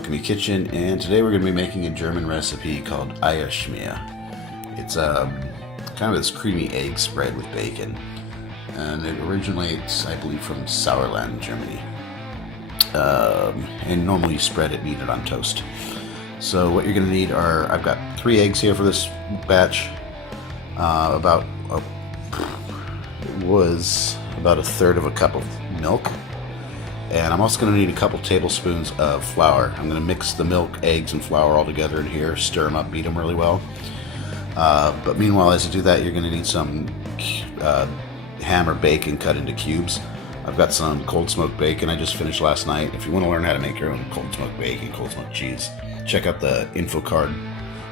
Alchemy Kitchen, and today we're going to be making a German recipe called Eierschmier. It's kind of this creamy egg spread with bacon, and it originates, I believe, from Sauerland, Germany. And normally you spread it and eat it on toast. So what you're going to need are, I've got 3 eggs here for this batch, it was about 1/3 of a cup of milk. And I'm also going to need a couple tablespoons of flour. I'm going to mix the milk, eggs, and flour all together in here, stir them up, beat them really well. But meanwhile, as you do that, you're going to need some ham or bacon cut into cubes. I've got some cold smoked bacon I just finished last night. If you want to learn how to make your own cold smoked bacon, cold smoked cheese, check out the info card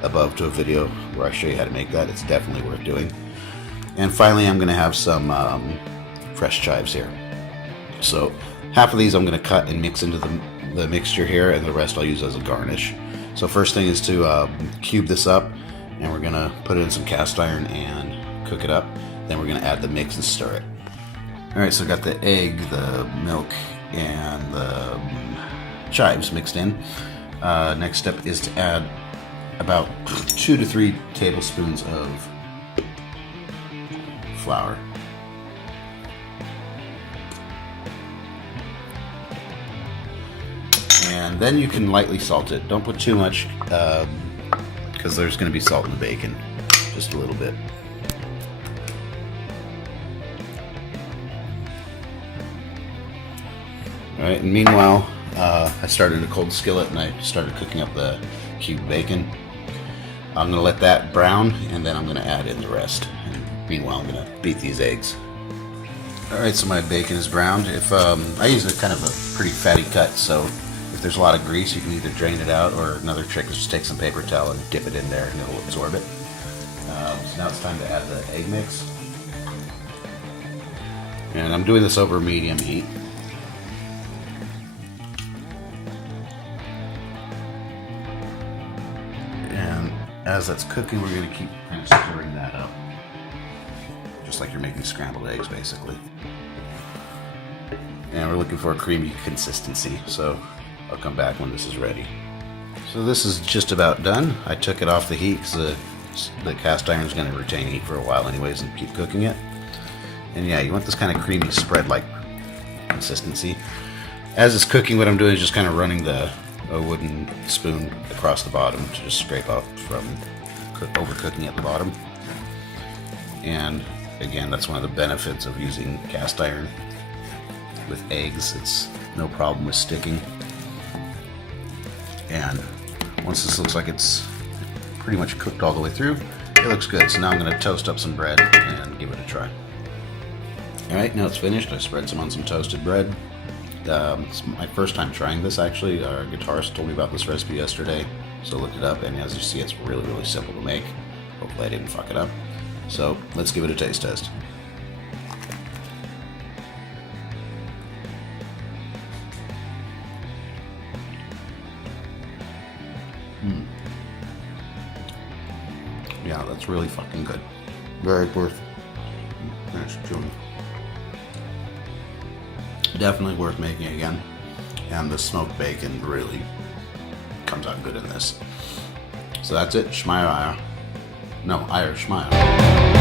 above to a video where I show you how to make that. It's definitely worth doing. And finally, I'm going to have some fresh chives here. So half of these I'm going to cut and mix into the mixture here, and the rest I'll use as a garnish. So first thing is to cube this up, and we're going to put it in some cast iron and cook it up. Then we're going to add the mix and stir it. Alright, so I got the egg, the milk, and the chives mixed in. Next step is to add about 2 to 3 tablespoons of flour. And then you can lightly salt it. Don't put too much because there's going to be salt in the bacon. Just a little bit. Alright, and meanwhile, I started a cold skillet and I started cooking up the cubed bacon. I'm going to let that brown, and then I'm going to add in the rest. And meanwhile, I'm going to beat these eggs. Alright, so my bacon is browned. I use a kind of a pretty fatty cut, so if there's a lot of grease, you can either drain it out, or another trick is just take some paper towel and dip it in there and it'll absorb it. So now it's time to add the egg mix. And I'm doing this over medium heat. And as that's cooking, we're going to keep kind of stirring that up. Just like you're making scrambled eggs, basically. And we're looking for a creamy consistency, so I'll come back when this is ready. So this is just about done. I took it off the heat because the cast iron is going to retain heat for a while anyways and keep cooking it. And yeah, you want this kind of creamy spread-like consistency. As it's cooking, what I'm doing is just kind of running a wooden spoon across the bottom to just scrape off from overcooking at the bottom. And again, that's one of the benefits of using cast iron. With eggs, it's no problem with sticking. And once this looks like it's pretty much cooked all the way through, it looks good. So now I'm going to toast up some bread and give it a try. Alright, now it's finished. I spread some on some toasted bread. It's my first time trying this, actually. Our guitarist told me about this recipe yesterday, so I looked it up, and as you see, it's really, really simple to make. Hopefully I didn't fuck it up. So let's give it a taste test. Yeah, that's really fucking good. Very worth. Definitely worth making again. And the smoked bacon really comes out good in this. So that's it. Eieirschmier. No, Eierschmier.